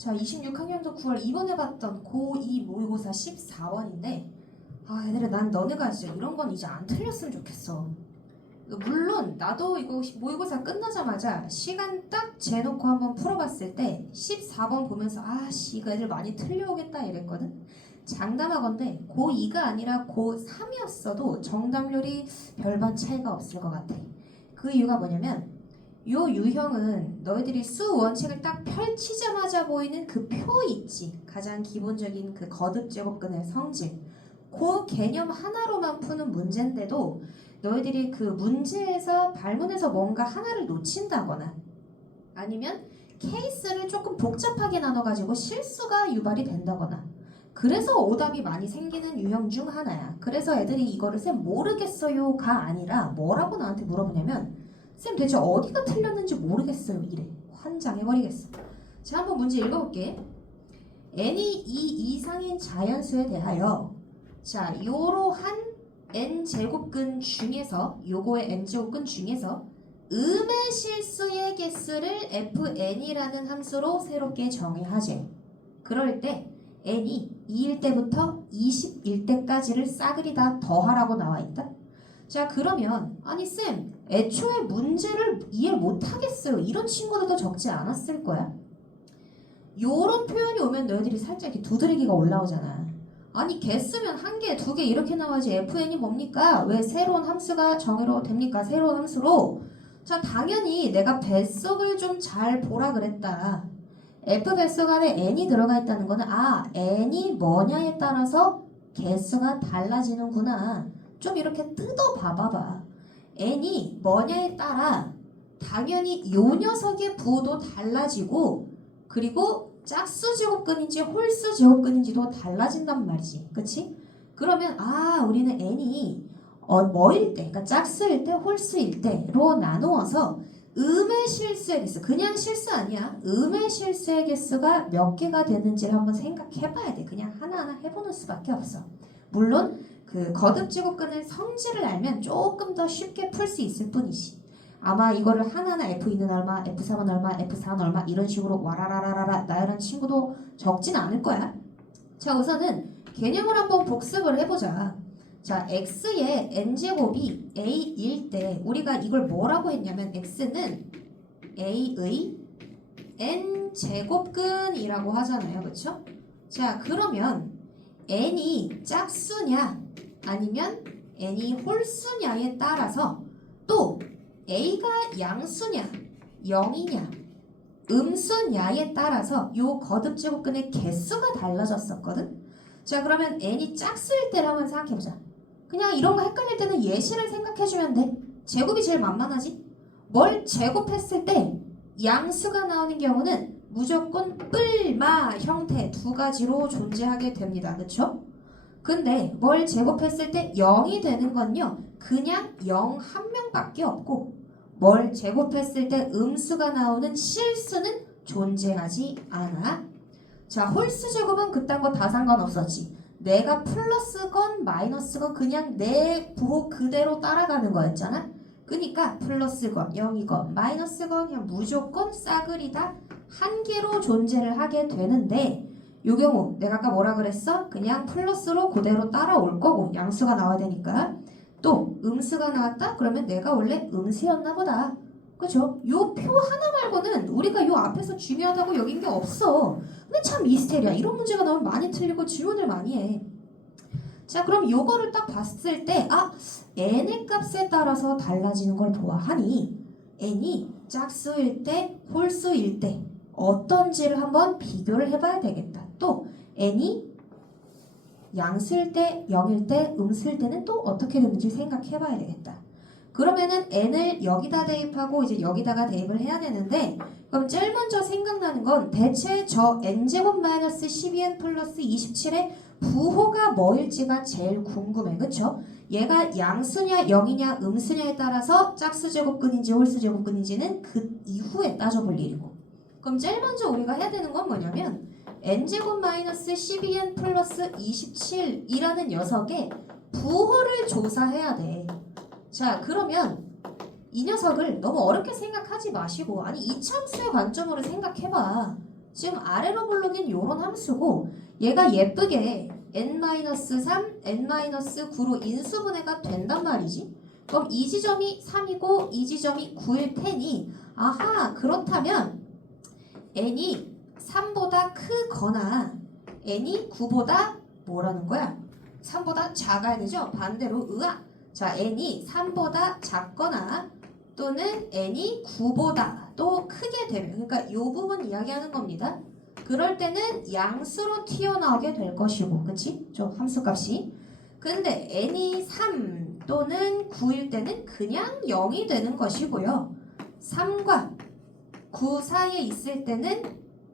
자, 26학년도 9월 이번에 봤던 고2 모의고사 14번인데 얘들아 난 너네가 진짜 이런 건 이제 안 틀렸으면 좋겠어. 물론 나도 이거 모의고사 끝나자마자 시간 딱 재놓고 한번 풀어봤을 때 14번 보면서 이거 애들 많이 틀려오겠다 이랬거든. 장담하건대 고2가 아니라 고3이었어도 정답률이 별반 차이가 없을 것 같아. 그 이유가 뭐냐면 요 유형은 너희들이 수 원칙을 딱 펼치자마자 보이는 그 표 있지. 가장 기본적인 그 거듭 제곱근의 성질. 그 개념 하나로만 푸는 문제인데도 너희들이 그 문제에서 발문에서 뭔가 하나를 놓친다거나 아니면 케이스를 조금 복잡하게 나눠가지고 실수가 유발이 된다거나 그래서 오답이 많이 생기는 유형 중 하나야. 그래서 애들이 이거를 쌤 모르겠어요가 아니라 뭐라고 나한테 물어보냐면 쌤 대체 어디가 틀렸는지 모르겠어요 이래. 환장해버리겠어. 자, 한번 문제 읽어볼게. n이 2 이상인 자연수에 대하여 자 요러한 n제곱근 중에서 요거의 n제곱근 중에서 음의 실수의 개수를 fn이라는 함수로 새롭게 정의하재. 그럴 때 n이 2일 때부터 20일 때까지를 싸그리 다 더하라고 나와있다. 자, 그러면 아니 쌤 애초에 문제를 이해 못하겠어요 이런 친구들도 적지 않았을 거야. 요런 표현이 오면 너희들이 살짝 이렇게 두드리기가 올라오잖아. 아니 개수면 한 개, 두 개 이렇게 나와야지 fn이 뭡니까? 왜 새로운 함수가 정의로 됩니까? 새로운 함수로. 자, 당연히 내가 뱃속을 좀 잘 보라 그랬다. f 뱃속 안에 n이 들어가 있다는 거는 n이 뭐냐에 따라서 개수가 달라지는구나. 좀 이렇게 뜯어 봐봐봐. n이 뭐냐에 따라 당연히 요 녀석의 부호도 달라지고 그리고 짝수 제곱근인지 홀수 제곱근인지도 달라진단 말이지. 그치? 그러면 우리는 n이 뭐일 때, 그러니까 짝수일 때, 홀수일 때로 나누어서 음의 실수의 개수, 그냥 실수 아니야. 음의 실수의 개수가 몇 개가 되는지를 한번 생각해봐야 돼. 그냥 하나하나 해보는 수밖에 없어. 물론 그 거듭 제곱근의 성질을 알면 조금 더 쉽게 풀 수 있을 뿐이지. 아마 이거를 하나하나 F2는 얼마, F3은 얼마, F4는 얼마 이런 식으로 와라라라라 나열한 친구도 적진 않을 거야. 자, 우선은 개념을 한번 복습을 해보자. 자, x의 n제곱이 a일 때 우리가 이걸 뭐라고 했냐면 x는 a의 n제곱근이라고 하잖아요. 그쵸? 자, 그러면 n이 짝수냐 아니면 n이 홀수냐에 따라서 또 a가 양수냐 0이냐 음수냐에 따라서 요 거듭 제곱근의 개수가 달라졌었거든. 자, 그러면 n이 짝수일 때를 한번 생각해보자. 그냥 이런 거 헷갈릴 때는 예시를 생각해주면 돼. 제곱이 제일 만만하지. 뭘 제곱했을 때 양수가 나오는 경우는 무조건 뿔마 형태 두 가지로 존재하게 됩니다. 그쵸? 근데 뭘 제곱했을 때 0이 되는 건요 그냥 0 한 명밖에 없고 뭘 제곱했을 때 음수가 나오는 실수는 존재하지 않아. 자, 홀수 제곱은 그딴 거 다 상관없었지. 내가 플러스건 마이너스건 그냥 내 부호 그대로 따라가는 거였잖아. 그러니까 플러스건 0이건 마이너스건 그냥 무조건 싸그리 다 한 개로 존재를 하게 되는데 요 경우 내가 아까 뭐라 그랬어? 그냥 플러스로 그대로 따라올 거고 양수가 나와야 되니까. 또 음수가 나왔다? 그러면 내가 원래 음수였나 보다. 그죠? 요 표 하나 말고는 우리가 요 앞에서 중요하다고 여긴 게 없어. 근데 참 미스테리야. 이런 문제가 나오면 많이 틀리고 질문을 많이 해. 자, 그럼 요거를 딱 봤을 때 n의 값에 따라서 달라지는 걸 보아하니 n이 짝수일 때, 홀수일 때 어떤지를 한번 비교를 해봐야 되겠다. 또 n이 양수일 때, 0일 때, 음수일 때는 또 어떻게 되는지 생각해봐야 되겠다. 그러면은 n을 여기다 대입하고 이제 여기다가 대입을 해야 되는데 그럼 제일 먼저 생각나는 건 대체 저 n제곱 마이너스 12n 플러스 27의 부호가 뭐일지가 제일 궁금해. 그쵸? 얘가 양수냐 0이냐 음수냐에 따라서 짝수제곱근인지 홀수제곱근인지는 그 이후에 따져볼 일이고. 그럼 제일 먼저 우리가 해야 되는 건 뭐냐면 n제곱 마이너스 12n 플러스 27이라는 녀석의 부호를 조사해야 돼. 자, 그러면 이 녀석을 너무 어렵게 생각하지 마시고 아니 이참수의 관점으로 생각해봐. 지금 아래로 블록인 요런 함수고 얘가 예쁘게 n-3, n-9로 인수분해가 된단 말이지. 그럼 이 지점이 3이고 이 지점이 9일 테니 아하 그렇다면 n이 3보다 크거나 n이 9보다 뭐라는 거야? 3보다 작아야 되죠? 반대로 으아 자 n이 3보다 작거나 또는 n이 9보다 또 크게 되면 그러니까 이 부분 이야기하는 겁니다. 그럴 때는 양수로 튀어나오게 될 것이고 그치? 저 함수값이 근데 n이 3 또는 9일 때는 그냥 0이 되는 것이고요. 3과 9 사이에 있을 때는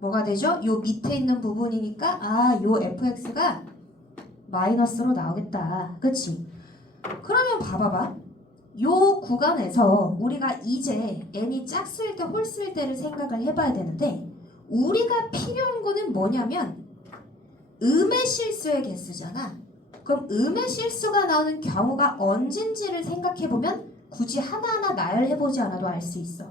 뭐가 되죠? 요 밑에 있는 부분이니까 요 fx가 마이너스로 나오겠다. 그치? 그러면 봐봐봐. 요 구간에서 우리가 이제 n이 짝수일 때 홀수일 때를 생각을 해봐야 되는데 우리가 필요한 거는 뭐냐면 음의 실수의 개수잖아. 그럼 음의 실수가 나오는 경우가 언젠지를 생각해보면 굳이 하나하나 나열해보지 않아도 알 수 있어.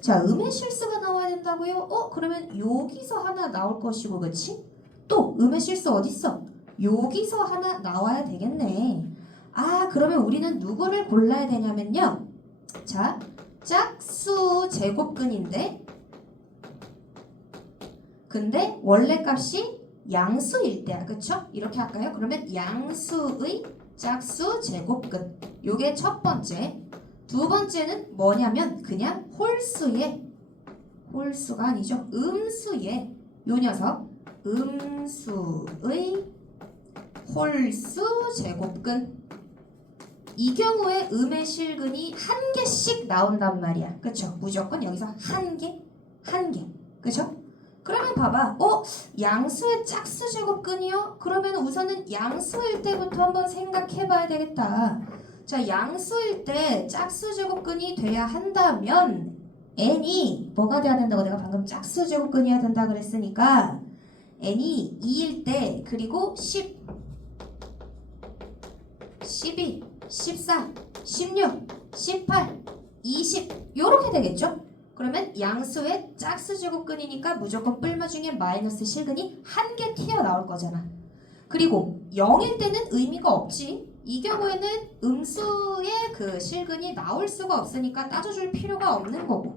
자, 음의 실수가 나와야 된다고요? 그러면 여기서 하나 나올 것이고 그치? 또 음의 실수 어딨어? 여기서 하나 나와야 되겠네. 그러면 우리는 누구를 골라야 되냐면요. 자, 짝수 제곱근인데 근데 원래 값이 양수일 때야. 그쵸? 이렇게 할까요? 그러면 양수의 짝수 제곱근 요게 첫 번째. 두 번째는 뭐냐면 그냥 홀수가 아니죠. 음수의 요 녀석 음수의 홀수 제곱근 이 경우에 음의 실근이 한 개씩 나온단 말이야. 그쵸? 무조건 여기서 한 개. 그쵸? 그러면 봐봐. 양수의 짝수 제곱근이요? 그러면 우선은 양수일 때부터 한번 생각해봐야 되겠다. 자, 양수일 때 짝수 제곱근이 돼야 한다면 n이 뭐가 돼야 된다고 내가 방금 짝수 제곱근이어야 된다 그랬으니까 n이 2일 때 그리고 10, 12, 14, 16, 18, 20 요렇게 되겠죠? 그러면 양수의 짝수 제곱근이니까 무조건 뿔마 중에 마이너스 실근이 한 개 튀어나올 거잖아. 그리고 0일 때는 의미가 없지. 이 경우에는 음수의 그 실근이 나올 수가 없으니까 따져줄 필요가 없는 거고.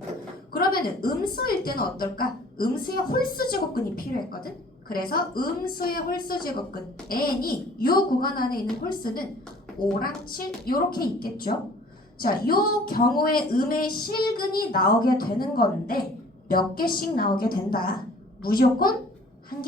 그러면은 음수일 때는 어떨까? 음수의 홀수 제곱근이 필요했거든. 그래서 음수의 홀수 제곱근 n이 이 구간 안에 있는 홀수는 5랑 7 요렇게 있겠죠. 자, 요 경우에 음의 실근이 나오게 되는 건데 몇 개씩 나오게 된다. 무조건 한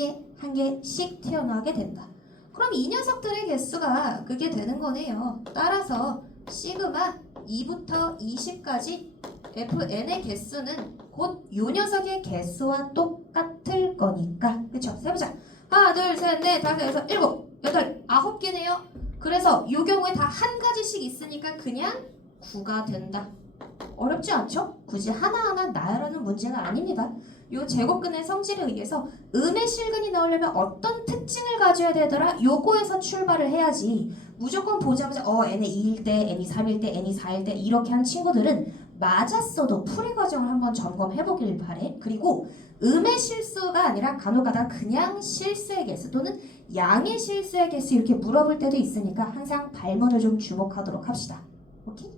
개씩 튀어나오게 된다. 그럼 이 녀석들의 개수가 그게 되는 거네요. 따라서 시그마 2부터 20까지 fn의 개수는 곧 요 녀석의 개수와 똑같을 거니까. 그쵸? 세보자. 하나, 둘, 셋, 넷, 다섯, 여섯, 일곱, 여덟, 9개네요. 그래서 요 경우에 다 한 가지씩 있으니까 그냥 9가 된다. 어렵지 않죠? 굳이 하나하나 나열하는 문제는 아닙니다. 요 제곱근의 성질에 의해서 음의 실근이 나오려면 어떤 특징을 가져야 되더라? 요거에서 출발을 해야지. 무조건 보자마자 n이 2일 때, n이 3일 때, n이 4일 때 이렇게 한 친구들은 맞았어도 풀이 과정을 한번 점검해보길 바래. 그리고 음의 실수가 아니라 간혹가다 그냥 실수의 개수 또는 양의 실수의 개수 이렇게 물어볼 때도 있으니까 항상 발문을 좀 주목하도록 합시다. 오케이?